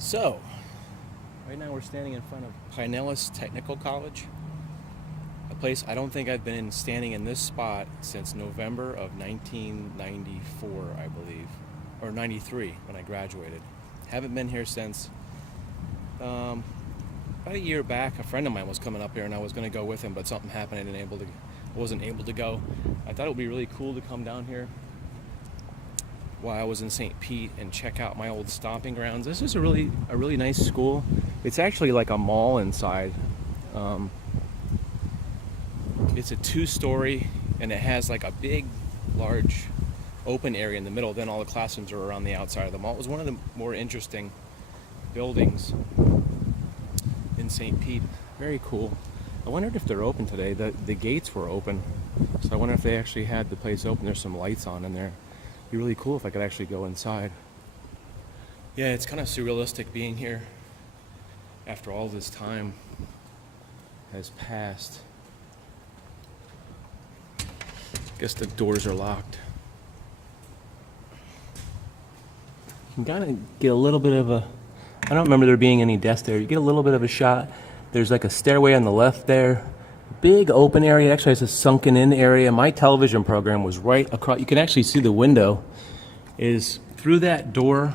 So, right now we're standing in front of Pinellas Technical College, a place I don't think I've been standing in this spot since November of 1994, I believe, or 93 when I graduated. Haven't been here since. About a year back, a friend of mine was coming up here, and I was going to go with him, but something happened. I wasn't able to go. I thought it would be really cool to come down here while I was in St. Pete and check out my old stomping grounds. This is a really nice school. It's actually like a mall inside. It's a 2-story, and it has like a big, large open area in the middle. Then all the classrooms are around the outside of the mall. It was one of the more interesting buildings in St. Pete. Very cool. I wondered if they're open today. The gates were open, so I wonder if they actually had the place open. There's some lights on in there. It'd be really cool if I could actually go inside. Yeah, it's kind of surrealistic being here after all this time has passed. Guess the doors are locked. You can kind of get a little bit of a, I don't remember there being any desks there. You get a little bit of a shot. There's like a stairway on the left there. Big open area. It actually has a sunken in area. My television program was right across. You can actually see the window is through that door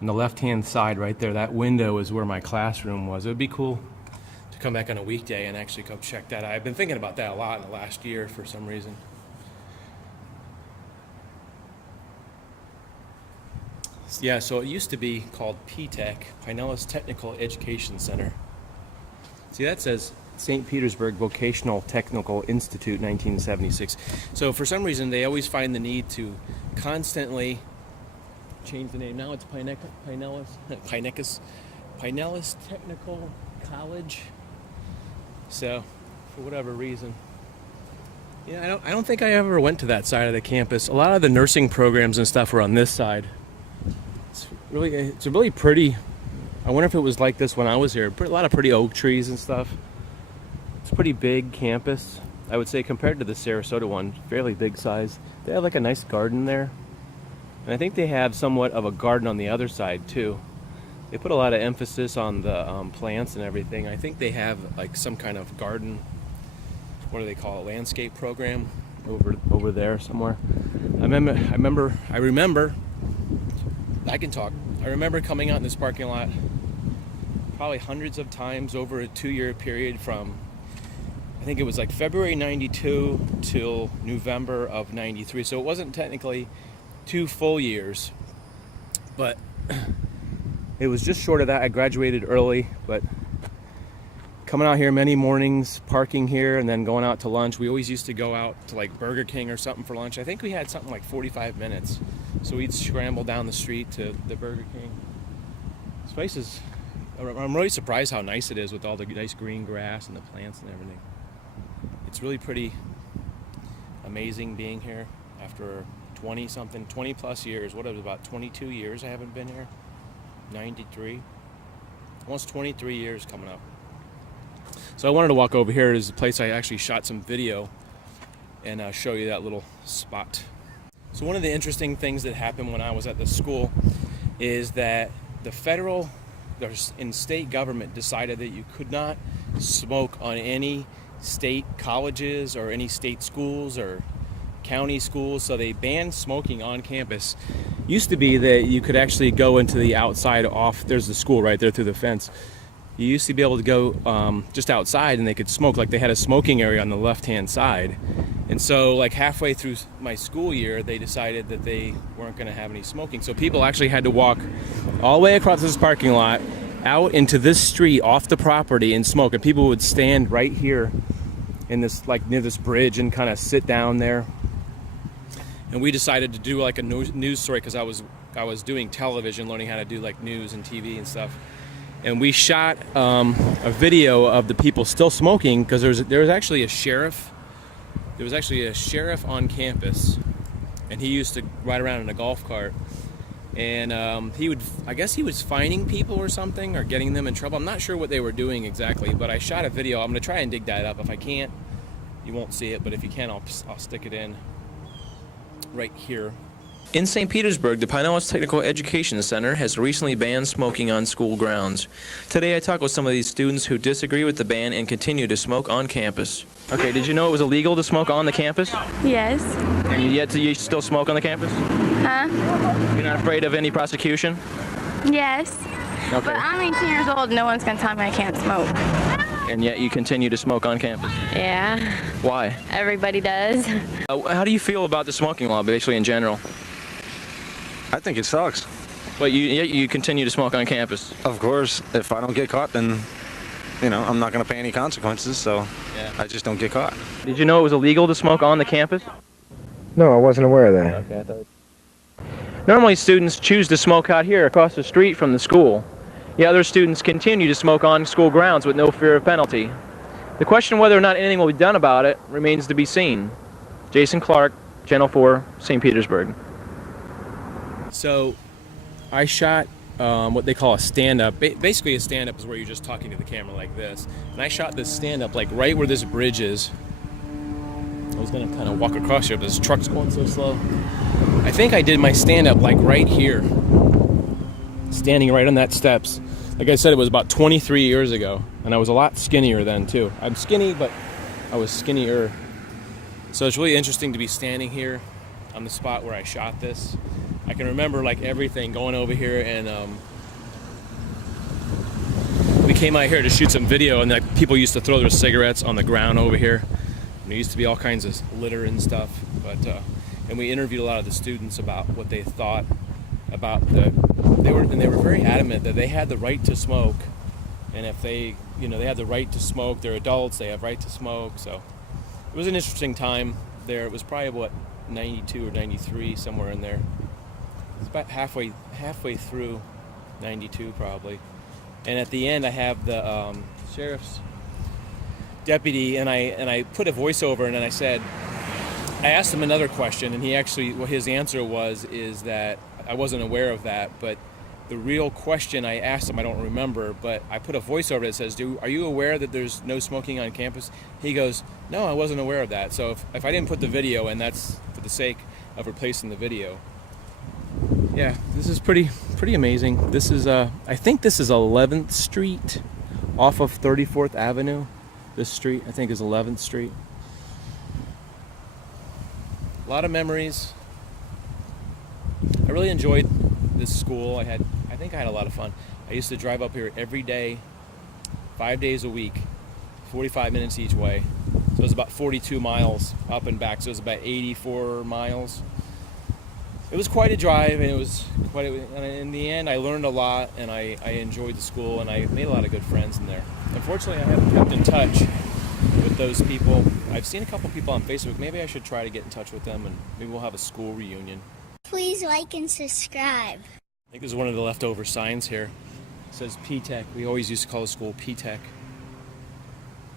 on the left-hand side right there. That window is where my classroom was. It would be cool to come back on a weekday and actually come check that out. I've been thinking about that a lot in the last year for some reason. Yeah, so it used to be called PTEC, Pinellas Technical Education Center. See, that says St. Petersburg Vocational Technical Institute, 1976. So for some reason, they always find the need to constantly change the name. Now it's Pinellas Technical College. So, for whatever reason. Yeah, I don't think I ever went to that side of the campus. A lot of the nursing programs and stuff were on this side. It's a really pretty. I wonder if it was like this when I was here. A lot of pretty oak trees and stuff. It's a pretty big campus, I would say, compared to the Sarasota one. Fairly big size. They have like a nice garden there. And I think they have somewhat of a garden on the other side too. They put a lot of emphasis on the plants and everything. I think they have like some kind of garden, what do they call it, landscape program over there somewhere. I remember coming out in this parking lot probably hundreds of times over a 2-year period from, I think it was like February 92 till November of 93. So it wasn't technically 2 full years, but it was just short of that. I graduated early, but coming out here many mornings, parking here, and then going out to lunch. We always used to go out to like Burger King or something for lunch. I think we had something like 45 minutes. So we'd scramble down the street to the Burger King. This place is, I'm really surprised how nice it is with all the nice green grass and the plants and everything. It's really pretty amazing being here after 20 plus years. What is it, about 22 years I haven't been here? 93. Almost 23 years coming up. So I wanted to walk over here. There's a place I actually shot some video and show you that little spot. So one of the interesting things that happened when I was at the school is that the federal and state government decided that you could not smoke on any state colleges or any state schools or county schools. So they banned smoking on campus. Used to be that you could actually go into the outside there's the school right there through the fence. You used to be able to go just outside and they could smoke. Like they had a smoking area on the left-hand side. And so like halfway through my school year, they decided that they weren't going to have any smoking. So people actually had to walk all the way across this parking lot out into this street off the property and smoke. And people would stand right here in this, like near this bridge, and kind of sit down there. And we decided to do like a news story because I was doing television, learning how to do like news and TV and stuff. And we shot a video of the people still smoking because there was actually a sheriff. There was actually a sheriff on campus, and he used to ride around in a golf cart. And I guess he was fining people or something, or getting them in trouble. I'm not sure what they were doing exactly, but I shot a video. I'm going to try and dig that up. If I can't, you won't see it, but if you can, I'll stick it in right here. In St. Petersburg, the Pinellas Technical Education Center has recently banned smoking on school grounds. Today I talked with some of these students who disagree with the ban and continue to smoke on campus. Okay, did you know it was illegal to smoke on the campus? Yes. And yet you still smoke on the campus? Huh? You're not afraid of any prosecution? Yes. Okay. But I'm 18 years old. No one's going to tell me I can't smoke. And yet you continue to smoke on campus? Yeah. Why? Everybody does. How do you feel about the smoking law, basically in general? I think it sucks. But you continue to smoke on campus? Of course, if I don't get caught, then, I'm not going to pay any consequences, so Yeah. I just don't get caught. Did you know it was illegal to smoke on the campus? No, I wasn't aware of that. Okay, I thought... Normally students choose to smoke out here across the street from the school. Yet other students continue to smoke on school grounds with no fear of penalty. The question whether or not anything will be done about it remains to be seen. Jason Clark, Channel 4, St. Petersburg. So, I shot what they call a stand-up. Basically, a stand-up is where you're just talking to the camera like this. And I shot this stand-up like right where this bridge is. I was gonna kind of walk across here, but this truck's going so slow. I think I did my stand-up like right here, standing right on that steps. Like I said, it was about 23 years ago, and I was a lot skinnier then too. I'm skinny, but I was skinnier. So it's really interesting to be standing here on the spot where I shot this. I can remember like everything going over here, and we came out here to shoot some video, and like people used to throw their cigarettes on the ground over here. And there used to be all kinds of litter and stuff, but and we interviewed a lot of the students about what they thought about they were very adamant that they had the right to smoke, and if they had the right to smoke, they're adults, they have right to smoke. So it was an interesting time there. It was probably what, 92 or 93, somewhere in there. It's about halfway through 92 probably. And at the end I have the sheriff's deputy, and I put a voiceover in, and I asked him another question, and his answer is that I wasn't aware of that, but the real question I asked him I don't remember, but I put a voiceover that says, are you aware that there's no smoking on campus? He goes, no, I wasn't aware of that. So if I didn't put the video, and that's for the sake of replacing the video. Yeah, this is pretty amazing. This is I think this is 11th Street off of 34th Avenue. This street I think is 11th Street. A lot of memories. I really enjoyed this school. I think I had a lot of fun. I used to drive up here every day, 5 days a week, 45 minutes each way. So it was about 42 miles up and back. So it was about 84 miles. It was quite a drive, and and in the end I learned a lot, and I enjoyed the school, and I made a lot of good friends in there. Unfortunately, I haven't kept in touch with those people. I've seen a couple people on Facebook. Maybe I should try to get in touch with them, and maybe we'll have a school reunion. Please like and subscribe. I think this is one of the leftover signs here. It says P-Tech. We always used to call the school P-Tech.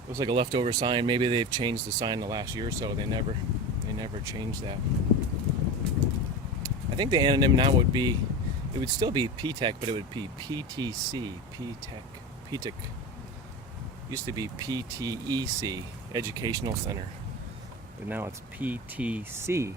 Looks like a leftover sign. Maybe they've changed the sign the last year or so. They never changed that. I think the anonym now would still be P-Tech, but it would be PTC, P-Tech, P-Tech. Used to be PTEC, Educational Center, but now it's PTC.